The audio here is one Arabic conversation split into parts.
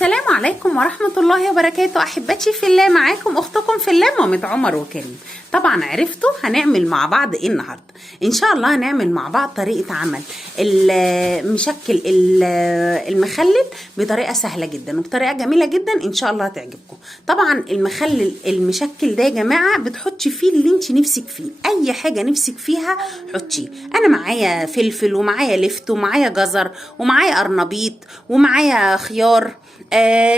السلام عليكم ورحمة الله وبركاته. أحبتي في الله، معاكم أختكم في الله مامة عمر وكريم. طبعا عرفتوا هنعمل مع بعض إيه النهاردة؟ إن شاء الله هنعمل مع بعض طريقة عمل مشكل المخلل بطريقة سهلة جدا وبطريقة جميلة جدا، إن شاء الله هتعجبكم. طبعا المخلل المشكل ده يا جماعة بتحطي فيه اللي انت نفسك فيه، أي حاجة نفسك فيها حطيه. أنا معايا فلفل ومعايا لفت ومعايا جزر ومعايا قرنبيط ومعايا خيار.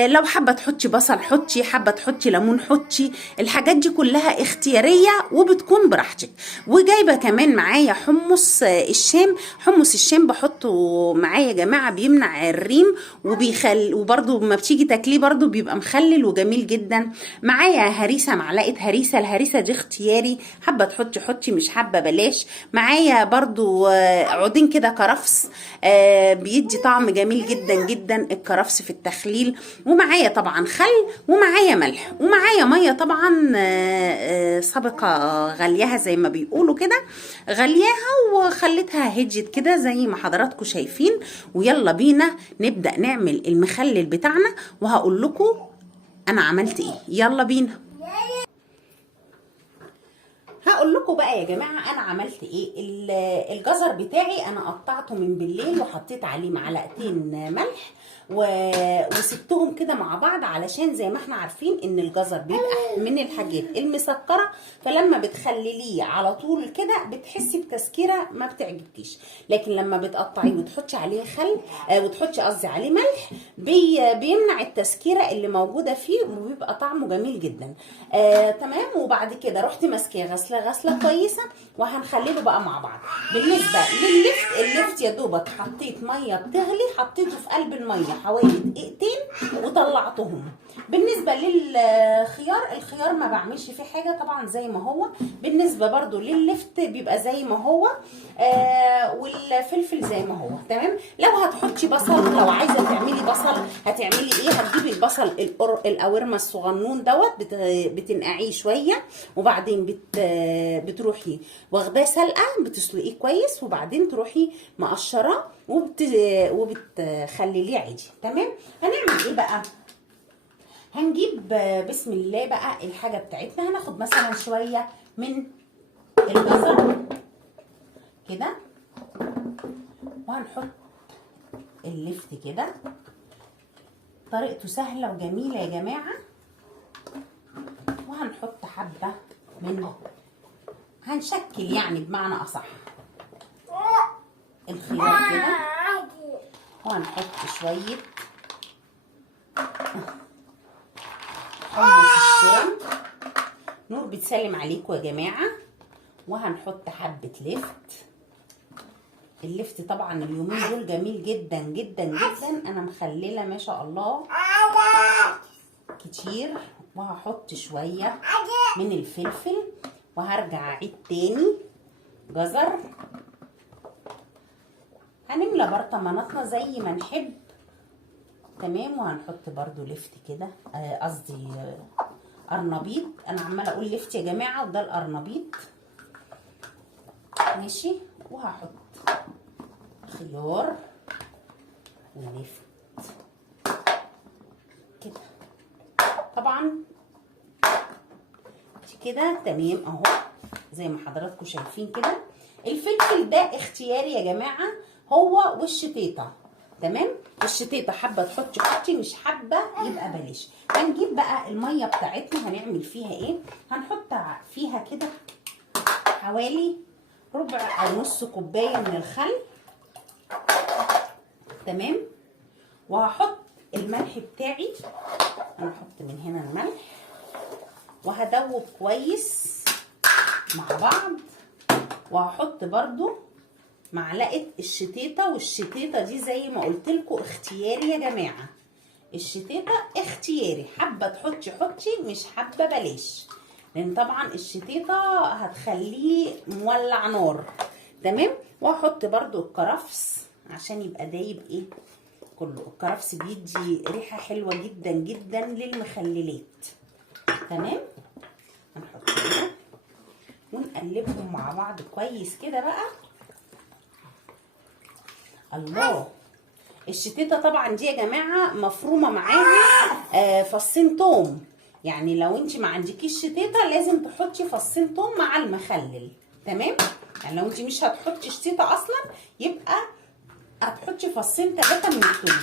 لو حابه تحطي بصل حطي، حابه تحطي ليمون حطي. الحاجات دي كلها اختياريه وبتكون براحتك. وجايبه كمان معايا حمص الشام. حمص الشام بحطه معايا يا جماعه، بيمنع الريم وبرده ما بتيجي تاكليه برده بيبقى مخلل وجميل جدا. معايا هريسه، معلقه هريسه. الهريسه دي اختياري، حابه تحطي حطي، مش حابه بلاش. معايا برده عودين كده كرفس، بيدي طعم جميل جدا جدا الكرفس في التخليل. ومعايا طبعا خل ومعايا ملح ومعايا ميه طبعا سابقه غليها زي ما بيقولوا كده، غلياها وخليتها هديت كده زي ما حضراتكم شايفين. ويلا بينا نبدا نعمل المخلل بتاعنا وهقول لكم انا عملت ايه. يلا بينا. هقول لكم بقى يا جماعه انا عملت ايه. الجزر بتاعي انا قطعته من بالليل وحطيت عليه معلقتين ملح وسبتهم كده مع بعض، علشان زي ما احنا عارفين ان الجزر بيبقى من الحاجات المسكره، فلما بتخلليه على طول كده بتحسي بتسكيره ما بتعجبكيش. لكن لما بتقطعيه وتحطي عليه خل وتحطي قصدي عليه ملح بيمنع التسكيره اللي موجوده فيه وبيبقى طعمه جميل جدا. تمام. وبعد كده رحت ماسكاه غسله كويسه وهنخلله بقى مع بعض. بالنسبه اللفت يا دوبك حطيت ميه بتغلي، حطيته في قلب الميه حوالي دقيقتين وطلعتهم. بالنسبه الخيار ما بعملش فيه حاجه طبعا زي ما هو. بالنسبه برضو لللفت بيبقى زي ما هو، والفلفل زي ما هو. تمام. لو هتحطي بصل، لو عايزه تعملي بصل هتعملي ايه؟ هتجيبي البصل القوارمه الصغنون دوت، بتنقعيه شويه وبعدين بتروحي واخداه سلقه، بتسلقيه كويس وبعدين تروحي مقشراه وبتخلليه عادي. تمام. هنعمل ايه بقى؟ هنجيب بسم الله بقى الحاجه بتاعتنا. هناخد مثلا شويه من الجزر كده وهنحط اللفت كده. طريقته سهله وجميله يا جماعه. وهنحط حبه منه، هنشكل يعني بمعنى اصح الخيار كده. وهنحط شويه حمص الشام. نور بتسلم عليكم يا جماعه. وهنحط حبه لفت. اللفت طبعا اليومين دول جميل جدا جدا جدا، انا مخلله ما شاء الله كتير. وهحط شويه من الفلفل وهرجع اعيد تاني جزر. هنملى برطماناتنا زي ما نحب. تمام. وهنحط برضو لفت كده، قصدي قرنبيط. انا عماله اقول لفت يا جماعه وده القرنبيط. ماشي. وهحط خيار ولفت كده طبعا كده. تمام اهو زي ما حضراتكم شايفين كده. الفلفل ده اختياري يا جماعه، هو والشطيطه. تمام. الشطيطه حابه تحطي حطي، مش حابه يبقى بلاش. هنجيب بقى الميه بتاعتنا هنعمل فيها ايه. هنحط فيها كده حوالي ربع او نص كوبايه من الخل. تمام. وهحط الملح بتاعي. انا هحط من هنا الملح وهدوب كويس مع بعض. وهحط برضو معلقه الشطيطه. والشطيطه دي زي ما قلت لكم اختياري يا جماعه. الشطيطه اختياري، حابه تحطي حطي، مش حابه بلاش، لان طبعا الشطيطه هتخليه مولع نار. تمام. وهحط برضو الكرفس عشان يبقى دايب ايه كله. الكرفس بيدي ريحه حلوه جدا جدا للمخللات. تمام. هنحط كده ونقلبهم مع بعض كويس كده بقى. الله، الشتيته طبعا دي يا جماعه مفرومه معاها فصين توم. يعني لو انت ما عندكيش شتيته لازم تحطي فصين توم مع المخلل. تمام؟ يعني لو انت مش هتحطي شتيته اصلا يبقى هتحطي فصين 3 من التوم.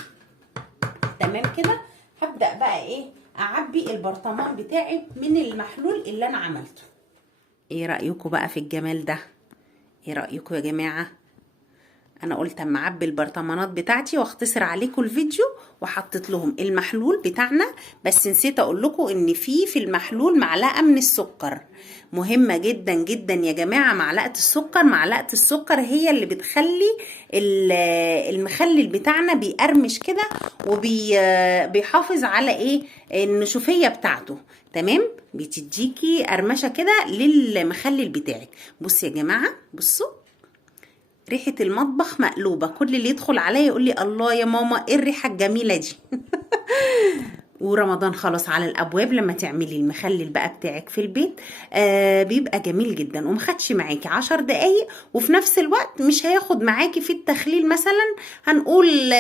تمام كده. هبدأ بقى ايه اعبي البرطمان بتاعي من المحلول اللي انا عملته. ايه رأيكم بقى في الجمال ده؟ ايه رأيكم يا جماعة؟ انا قلت اما اعبي البرطمانات بتاعتي واختصر عليكم الفيديو وحطيت لهم المحلول بتاعنا. بس نسيت اقول لكم ان في المحلول معلقه من السكر. مهمه جدا جدا يا جماعه معلقه السكر. معلقه السكر هي اللي بتخلي المخلل بتاعنا بيقرمش كده وبيحافظ على ايه النشوفيه بتاعته. تمام؟ بتديكي قرمشه كده للمخلل بتاعك. بصوا يا جماعه، بصوا ريحة المطبخ مقلوبة. كل اللي يدخل عليا يقول لي الله يا ماما ايه الريحة الجميلة دي. ورمضان خلاص على الابواب. لما تعملي المخلل بقى بتاعك في البيت بيبقى جميل جدا ومخدش معاكي 10 دقايق، وفي نفس الوقت مش هياخد معاكي في التخليل مثلا هنقول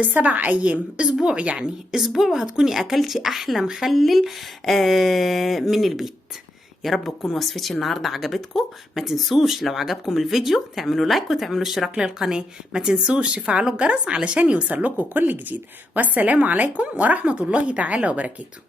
7 ايام، اسبوع. يعني اسبوع وهتكوني اكلتي احلى مخلل من البيت. يا رب تكون وصفتي النهارده عجبتكم. ما تنسوش لو عجبكم الفيديو تعملوا لايك وتعملوا اشتراك للقناه. ما تنسوش تفعلوا الجرس علشان يوصل لكم كل جديد. والسلام عليكم ورحمه الله تعالى وبركاته.